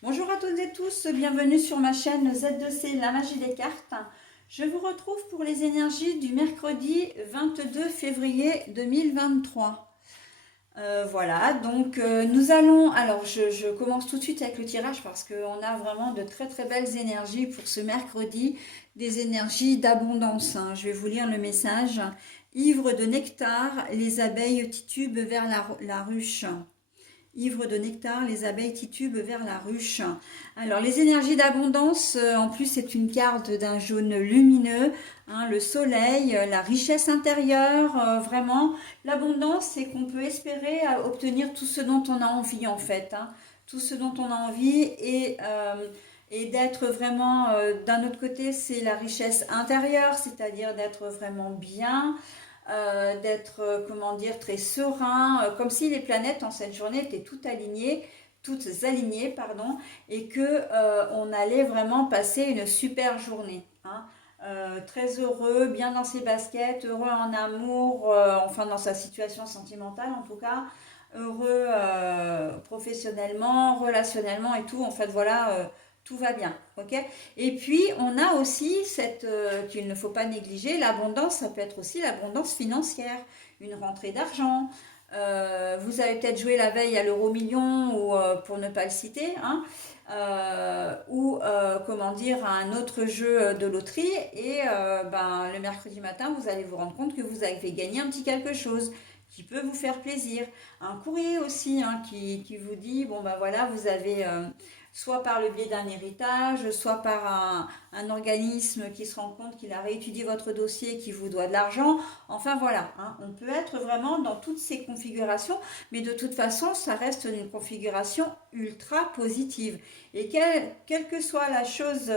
Bonjour à toutes et tous, bienvenue sur ma chaîne Z2C, la magie des cartes. Je vous retrouve pour les énergies du mercredi 22 février 2023. Voilà, donc nous allons, alors je commence tout de suite avec le tirage parce qu'on a vraiment de très très belles énergies pour ce mercredi, des énergies d'abondance, hein. Je vais vous lire le message. Ivre de nectar, les abeilles titubent vers la ruche. Ivre de nectar, les abeilles titubent vers la ruche. Alors les énergies d'abondance, en plus c'est une carte d'un jaune lumineux, hein, le soleil, la richesse intérieure, vraiment. L'abondance, c'est qu'on peut espérer obtenir tout ce dont on a envie en fait, hein, tout ce dont on a envie et d'être vraiment, d'un autre côté, c'est la richesse intérieure, c'est-à-dire d'être vraiment bien, d'être, comment dire, très serein, comme si les planètes en cette journée étaient toutes alignées, pardon, et que on allait vraiment passer une super journée, hein. Très heureux, bien dans ses baskets, heureux en amour, enfin dans sa situation sentimentale en tout cas, heureux professionnellement, relationnellement et tout. En fait, voilà, tout va bien, ok. Et puis on a aussi cette qu'il ne faut pas négliger, l'abondance. Ça peut être aussi l'abondance financière, une rentrée d'argent. Vous avez peut-être joué la veille à l'euro million ou pour ne pas le citer, hein, ou comment dire à un autre jeu de loterie et ben, le mercredi matin vous allez vous rendre compte que vous avez gagné un petit quelque chose qui peut vous faire plaisir. Un courrier aussi, hein, qui vous dit, bon ben voilà, vous avez, soit par le biais d'un héritage, soit par un organisme qui se rend compte qu'il a réétudié votre dossier et qui vous doit de l'argent. Enfin voilà, hein, on peut être vraiment dans toutes ces configurations, mais de toute façon, ça reste une configuration ultra positive. Et quelle que soit la chose,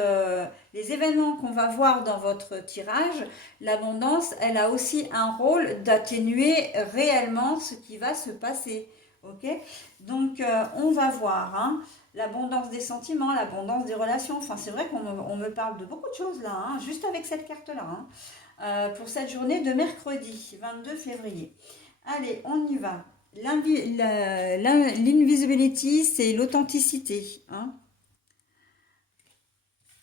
les événements qu'on va voir dans votre tirage, l'abondance, elle a aussi un rôle d'atténuer réellement ce qui va se passer. Ok. Donc, on va voir, hein, l'abondance des sentiments, l'abondance des relations. Enfin, c'est vrai qu'on me parle de beaucoup de choses là, hein, juste avec cette carte-là, hein, pour cette journée de mercredi 22 février. Allez, on y va. L'invisibility, c'est l'authenticité, hein,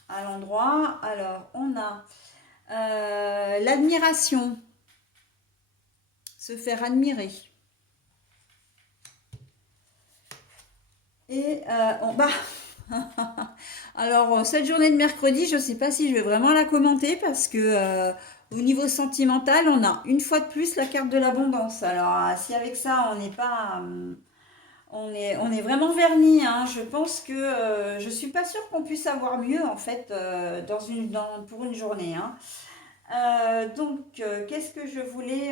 à l'endroit. Alors, on a l'admiration, se faire admirer. Et alors cette journée de mercredi, je ne sais pas si je vais vraiment la commenter parce que au niveau sentimental, on a une fois de plus la carte de l'abondance. Alors si avec ça on n'est pas, on est vraiment verni, hein. Je pense que je suis pas sûre qu'on puisse avoir mieux en fait pour une journée, hein. Donc qu'est-ce que je voulais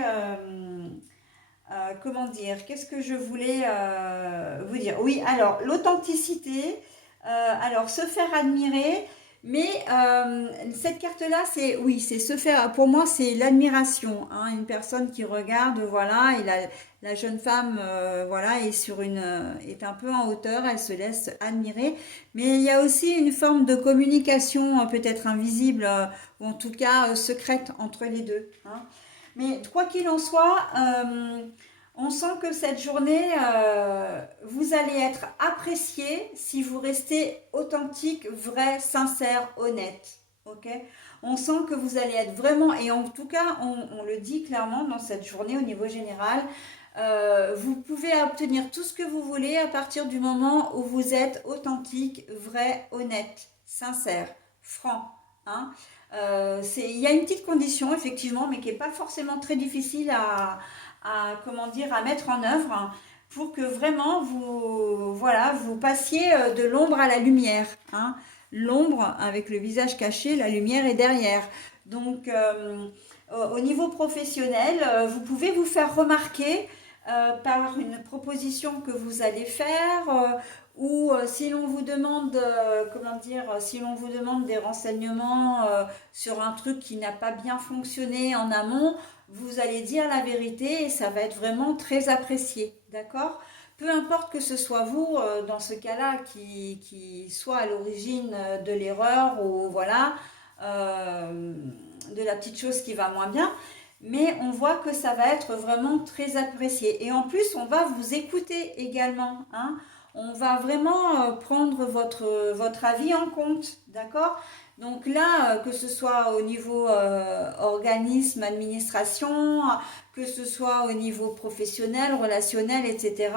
comment dire, qu'est-ce que je voulais vous dire? Oui, alors l'authenticité, alors se faire admirer, mais cette carte-là, c'est oui, c'est se faire. Pour moi, c'est l'admiration, hein, une personne qui regarde, voilà, et la jeune femme, voilà, est est un peu en hauteur, elle se laisse admirer. Mais il y a aussi une forme de communication, peut-être invisible, ou en tout cas secrète entre les deux, hein. Mais quoi qu'il en soit, on sent que cette journée, vous allez être apprécié si vous restez authentique, vrai, sincère, honnête. Ok. On sent que vous allez être vraiment, et en tout cas, on le dit clairement dans cette journée au niveau général, vous pouvez obtenir tout ce que vous voulez à partir du moment où vous êtes authentique, vrai, honnête, sincère, franc, hein. Il y a une petite condition effectivement, mais qui n'est pas forcément très difficile comment dire, à mettre en œuvre, hein, pour que vraiment voilà, vous passiez de l'ombre à la lumière, hein. L'ombre avec le visage caché, la lumière est derrière. Donc, au niveau professionnel, vous pouvez vous faire remarquer par une proposition que vous allez faire, ou si l'on vous demande, comment dire, si l'on vous demande des renseignements sur un truc qui n'a pas bien fonctionné en amont, vous allez dire la vérité et ça va être vraiment très apprécié, d'accord? Peu importe que ce soit vous, dans ce cas-là, qui soit à l'origine de l'erreur ou voilà, de la petite chose qui va moins bien, mais on voit que ça va être vraiment très apprécié. Et en plus, on va vous écouter également, hein. On va vraiment prendre votre avis en compte, d'accord? Donc là, que ce soit au niveau organisme, administration, que ce soit au niveau professionnel, relationnel, etc.,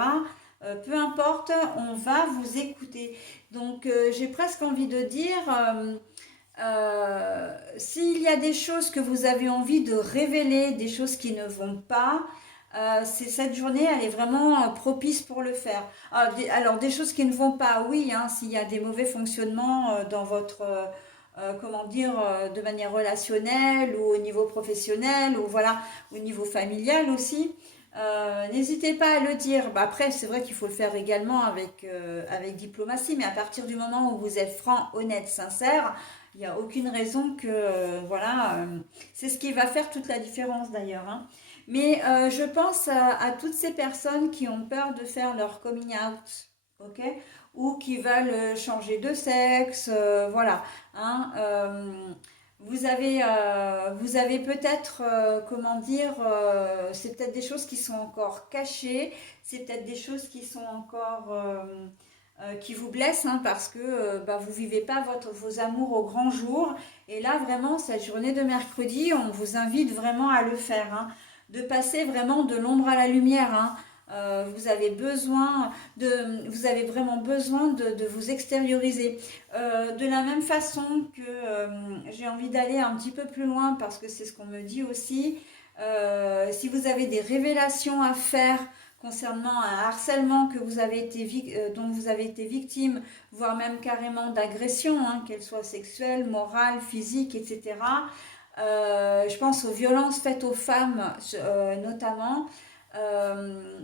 peu importe, on va vous écouter. Donc j'ai presque envie de dire, s'il y a des choses que vous avez envie de révéler, des choses qui ne vont pas, c'est cette journée, elle est vraiment propice pour le faire. Alors, des choses qui ne vont pas, oui, hein, s'il y a des mauvais fonctionnements dans votre, comment dire, de manière relationnelle ou au niveau professionnel ou voilà, au niveau familial aussi. N'hésitez pas à le dire. Bah, après, c'est vrai qu'il faut le faire également avec diplomatie, mais à partir du moment où vous êtes franc, honnête, sincère, il n'y a aucune raison que, voilà, c'est ce qui va faire toute la différence d'ailleurs, hein. Mais je pense à toutes ces personnes qui ont peur de faire leur coming out, ok? Ou qui veulent changer de sexe, voilà, hein. Vous avez peut-être, comment dire, c'est peut-être des choses qui sont encore cachées, c'est peut-être des choses qui sont encore, qui vous blessent, hein, parce que bah, vous vivez pas vos amours au grand jour. Et là, vraiment, cette journée de mercredi, on vous invite vraiment à le faire, hein, de passer vraiment de l'ombre à la lumière, hein. Vous avez vraiment besoin de vous extérioriser. De la même façon que j'ai envie d'aller un petit peu plus loin parce que c'est ce qu'on me dit aussi. Si vous avez des révélations à faire concernant un harcèlement que dont vous avez été victime, voire même carrément d'agression, hein, qu'elle soit sexuelle, morale, physique, etc. Je pense aux violences faites aux femmes notamment.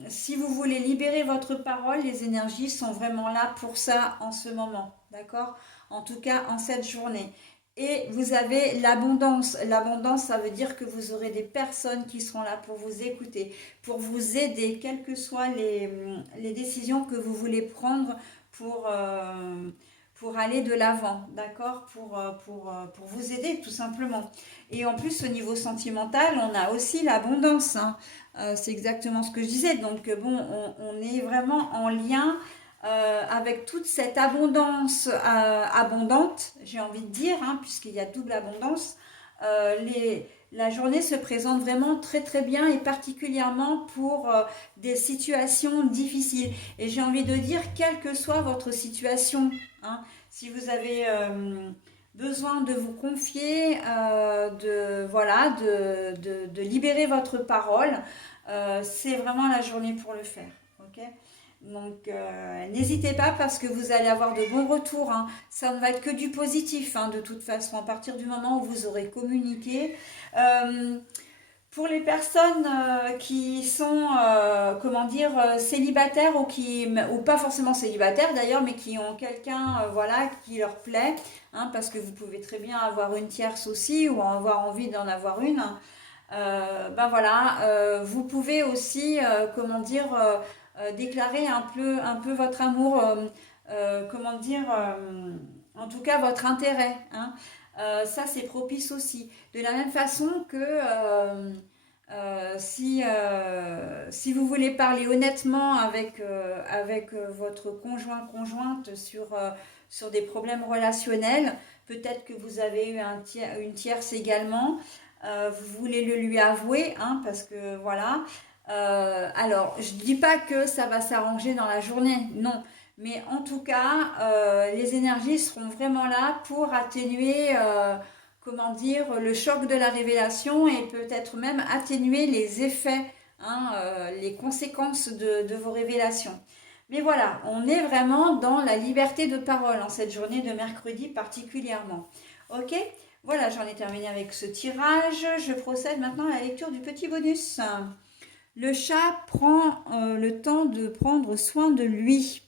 Si vous voulez libérer votre parole, les énergies sont vraiment là pour ça en ce moment, d'accord? En tout cas, en cette journée. Et vous avez l'abondance. L'abondance, ça veut dire que vous aurez des personnes qui seront là pour vous écouter, pour vous aider, quelles que soient les décisions que vous voulez prendre pour, pour aller de l'avant, d'accord? Pour vous aider, tout simplement. Et en plus, au niveau sentimental, on a aussi l'abondance, hein. C'est exactement ce que je disais. Donc, bon, on est vraiment en lien avec toute cette abondance abondante, j'ai envie de dire, hein, puisqu'il y a double abondance. La journée se présente vraiment très très bien et particulièrement pour des situations difficiles. Et j'ai envie de dire, quelle que soit votre situation, hein, si vous avez besoin de vous confier, voilà, de libérer votre parole, c'est vraiment la journée pour le faire. Ok? Donc, n'hésitez pas parce que vous allez avoir de bons retours, hein. Ça ne va être que du positif, hein, de toute façon, à partir du moment où vous aurez communiqué. Euh, pour les personnes qui sont, comment dire, célibataires ou pas forcément célibataires d'ailleurs, mais qui ont quelqu'un, voilà, qui leur plaît, hein, parce que vous pouvez très bien avoir une tierce aussi ou avoir envie d'en avoir une. Ben voilà, vous pouvez aussi, comment dire, déclarer un peu votre amour, comment dire, en tout cas votre intérêt, hein. Ça, c'est propice aussi. De la même façon que si vous voulez parler honnêtement avec votre conjointe sur des problèmes relationnels, peut-être que vous avez eu une tierce également, vous voulez le lui avouer, hein, parce que voilà. Alors, je ne dis pas que ça va s'arranger dans la journée, non. Mais en tout cas, les énergies seront vraiment là pour atténuer, comment dire, le choc de la révélation et peut-être même atténuer les effets, hein, les conséquences de vos révélations. Mais voilà, on est vraiment dans la liberté de parole en cette journée de mercredi particulièrement. Ok? Voilà, j'en ai terminé avec ce tirage. Je procède maintenant à la lecture du petit bonus. Le chat prend le temps de prendre soin de lui.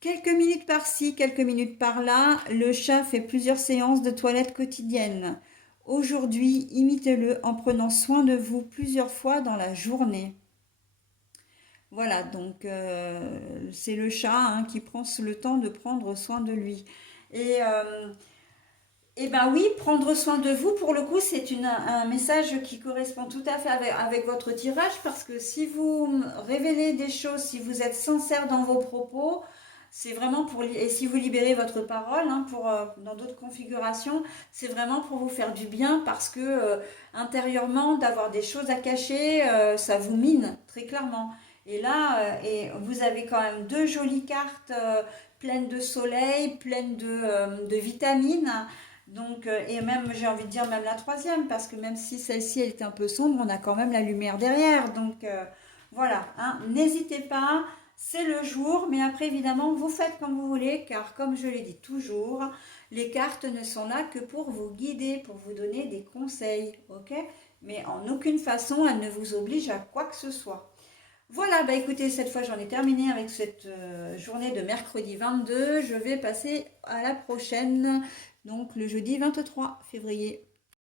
Quelques minutes par-ci, quelques minutes par-là, le chat fait plusieurs séances de toilette quotidiennes. Aujourd'hui, imitez-le en prenant soin de vous plusieurs fois dans la journée. Voilà, donc c'est le chat, hein, qui prend le temps de prendre soin de lui. Et Eh bien oui, prendre soin de vous, pour le coup, c'est un message qui correspond tout à fait avec votre tirage, parce que si vous révélez des choses, si vous êtes sincère dans vos propos, c'est vraiment pour, et si vous libérez votre parole, hein, dans d'autres configurations, c'est vraiment pour vous faire du bien, parce que intérieurement, d'avoir des choses à cacher, ça vous mine, très clairement. Et là, et vous avez quand même deux jolies cartes pleines de soleil, pleines de vitamines. Donc, et même, j'ai envie de dire même la troisième, parce que même si celle-ci elle est un peu sombre, on a quand même la lumière derrière. Donc, voilà, hein, n'hésitez pas, c'est le jour, mais après, évidemment, vous faites comme vous voulez, car comme je l'ai dit toujours, les cartes ne sont là que pour vous guider, pour vous donner des conseils, ok? Mais en aucune façon, elles ne vous obligent à quoi que ce soit. Voilà, bah écoutez, cette fois j'en ai terminé avec cette journée de mercredi 22. Je vais passer à la prochaine, donc le jeudi 23 février.